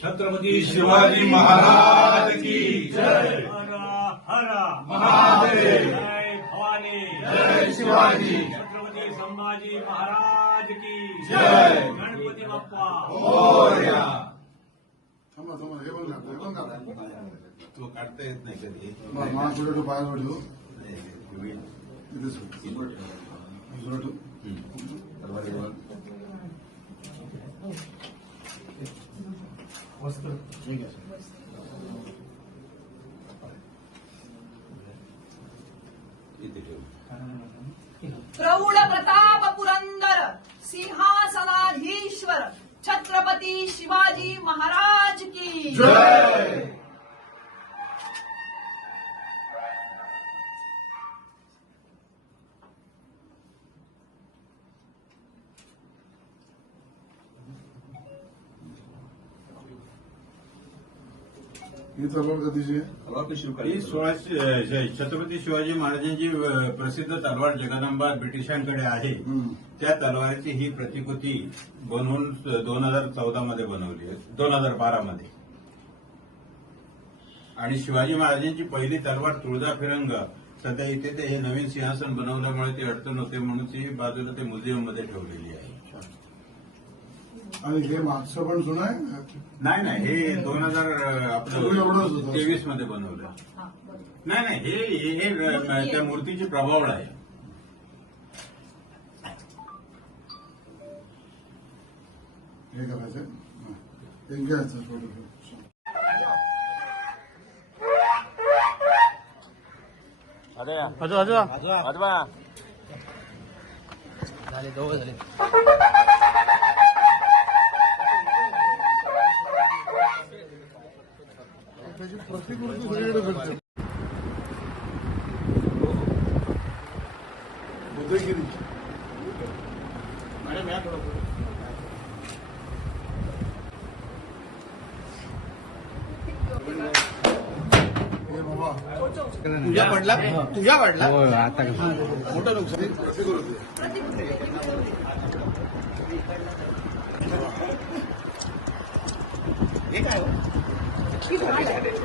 छत्रपती शिवाजी महाराज की जय. हरा हरा महादेव. जय भवानी. जय शिवाजी. छत्रपती संभाजी महाराज की जय. गणपती बाप्पा. मोरया. थांबा थांबा हे हे काढतो तो काढता येत नाही कधी. मा- मा पुढे ठेव पाय वर प्रौढ प्रताप पुरंदर सिंहासनाधीश्वर छत्रपति शिवाजी महाराज की। जय! ही तलवार कधीची आहे ही सोळाशे अ, छत्रपती शिवाजी महाराजांची प्रसिद्ध तलवार जगदंबा ब्रिटिशांकडे आहे. त्या तलवारीची ही प्रतिकृती बनवून दोन हजार चौदा मध्ये बनवली आहे. दोन हजार बारा मध्ये आणि शिवाजी महाराजांची पहिली तलवार तुळजा फिरंग. सध्या इथे ते हे नवीन सिंहासन बनवल्यामुळे ती अडचण होते म्हणून ती बाजूला ते म्युझियममध्ये ठेवलेली आहे. आणि हे मागचं पण जुनं आहे? नाही नाही हे दोन हजार एवढंच आपलं होतं. तेवीसमध्ये बनवलं. नाही नाही हे हे- हे त्या मूर्तीची प्रभावळ आहे. हे करायचं हा. घ्यायचं फोटो आजोबा आजोबा झाले दोघं झाले. त्याची प्रतिकृती सगळीकडे हे तुझ्या पडला तुझ्या पडला आता मोठं नुकसान.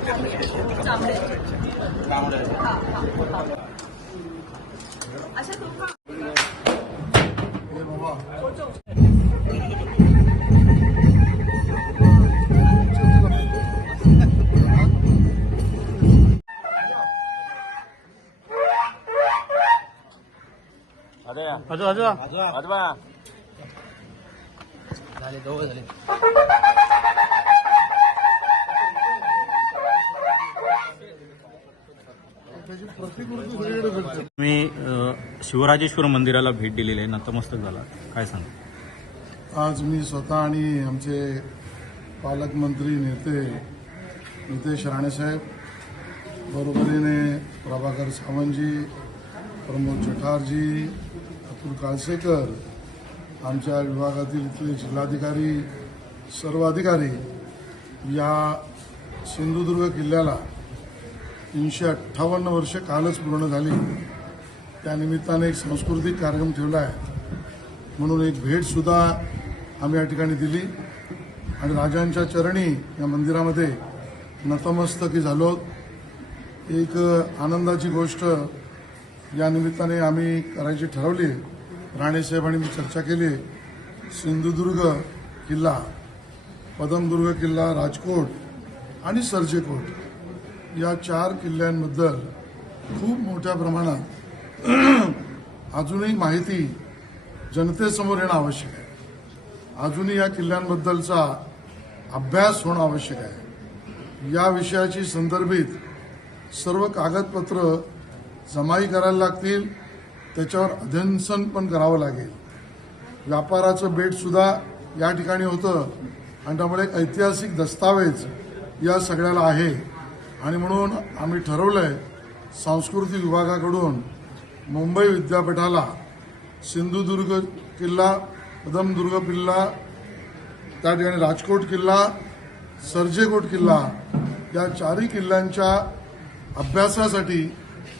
प्रतिकृती अशा दोघा हे बाबा आजोबा आजोबा आजोबा झाले दोघं झाले त्याची प्रतिकृती सगळीकडे फिरते मी शिवराजेश्वर मंदिराला भेट दिलेली आहे. नतमस्तक झाला. काय सांगा? आज मी स्वतः आणि आमचे पालकमंत्री नेते नितेश राणेसाहेब बरोबरीने प्रभाकर सावंतजी प्रमोद चठारजी अतुल काळसेकर आमच्या विभागातील इथले जिल्हाधिकारी सर्व अधिकारी या सिंधुदुर्ग किल्ल्याला तीनशे अठ्ठावन्न वर्ष कालच पूर्ण झाली. त्यानिमित्ताने एक सांस्कृतिक कार्यक्रम ठेवला आहे. म्हणून एक भेटसुद्धा आम्ही या ठिकाणी दिली. आणि राजांच्या चरणी या मंदिरामध्ये नतमस्तकी झालो. एक आनंदाची गोष्ट या निमित्ताने आम्ही करायची ठरवली. राणेसाहेब आणि मी चर्चा केली. सिंधुदुर्ग किल्ला पदमदुर्ग किल्ला राजकोट आणि सर्जेकोट. या चार किल्ल्यांबद्दल खूप मोठ्या प्रमाणात अजूनही माहिती जनतेसमोर येणं आवश्यक आहे. अजूनही या किल्ल्यांबद्दलचा अभ्यास होणं आवश्यक आहे. या विषयाची संदर्भित सर्व कागदपत्र जमाई करायला लागतील त्याच्यावर अध्ययनसन पण करावं लागेल. व्यापाराचं बेटसुद्धा या ठिकाणी होतं. आणि त्यामुळे एक ऐतिहासिक दस्तावेज या सगळ्याला आहे. आणि म्हणून आम्ही ठरवलंय सांस्कृतिक विभागाकडून मुंबई विद्यापीठाला सिंधुदुर्ग किल्ला पदमदुर्ग किल्ला त्या ठिकाणी राजकोट किल्ला सर्जेकोट किल्ला या चारही किल्ल्यांच्या अभ्यासासाठी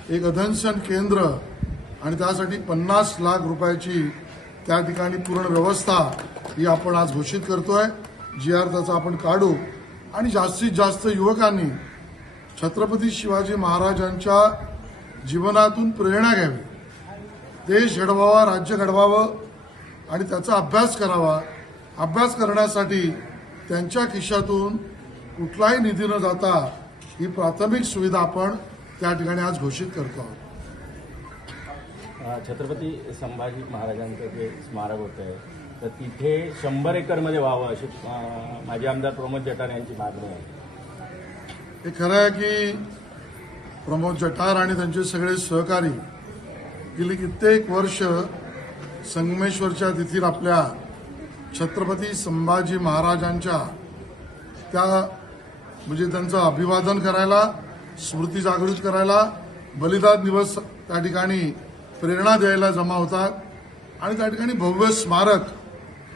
एक अधनशन केंद्र आणि त्यासाठी पन्नास लाख रुपयाची त्या ठिकाणी पूर्ण व्यवस्था ही आपण आज घोषित करतोय. जी आर त्याचा आपण काढू. आणि जास्तीत जास्त युवकांनी छत्रपती शिवाजी महाराजांच्या जीवनातून प्रेरणा घ्यावी. देश घडवावा राज्य घडवावं आणि त्याचा अभ्यास करावा. अभ्यास करण्यासाठी त्यांच्या खिशातून कुठलाही निधी न जाता ही प्राथमिक सुविधा आपण त्या ठिकाणी आज घोषित करतो आहोत. छत्रपती संभाजी महाराजांचं जे स्मारक होतं आहे तर तिथे शंभर एकरमध्ये व्हावं अशी माजी आमदार प्रमोद जठार यांची मागणी आहे. हे खरं आहे की प्रमोद जठार आणि त्यांचे सगळे सहकारी गेली कित्येक वर्ष संगमेश्वरच्या तिथील आपल्या छत्रपती संभाजी महाराजांच्या त्या म्हणजे त्यांचं अभिवादन करायला स्मृती जागृत करायला बलिदान दिवस त्या ठिकाणी प्रेरणा द्यायला जमा होतात. आणि त्या ठिकाणी भव्य स्मारक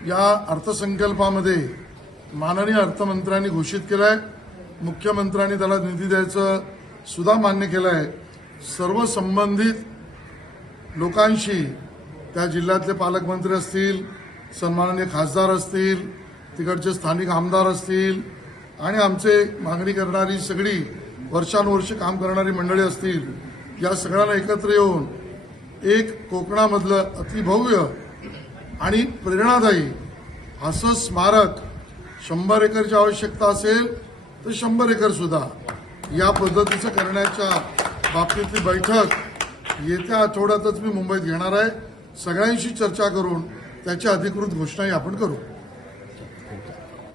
या अर्थसंकल्पामध्ये माननीय अर्थमंत्र्यांनी घोषित केलं आहे मुख्यमंत्र्यांनी त्याला निधी द्यायचं सुद्धा मान्य केलं आहे सर्व संबंधित लोकांशी त्या जिल्ह्यातले पालकमंत्री असतील सन्माननीय खासदार असतील तिकडचे स्थानिक आमदार असतील आणि आमचे मागणी करणारी सगळी वर्षानुवर्ष काम करणारी मंडळी असतील या सगळ्यांना एकत्र येऊन एक कोकणामधलं अतिभव्य आणि प्रेरणादायी असं स्मारक शंभर एकरची आवश्यकता असेल तर शंभर एकर सुद्धा या पद्धतीचं करण्याच्या बाबतीतली बैठक येत्या आठवड्यातच मी मुंबईत घेणार आहे. सगळ्यांशी चर्चा करून त्याची अधिकृत घोषणाही आपण करू.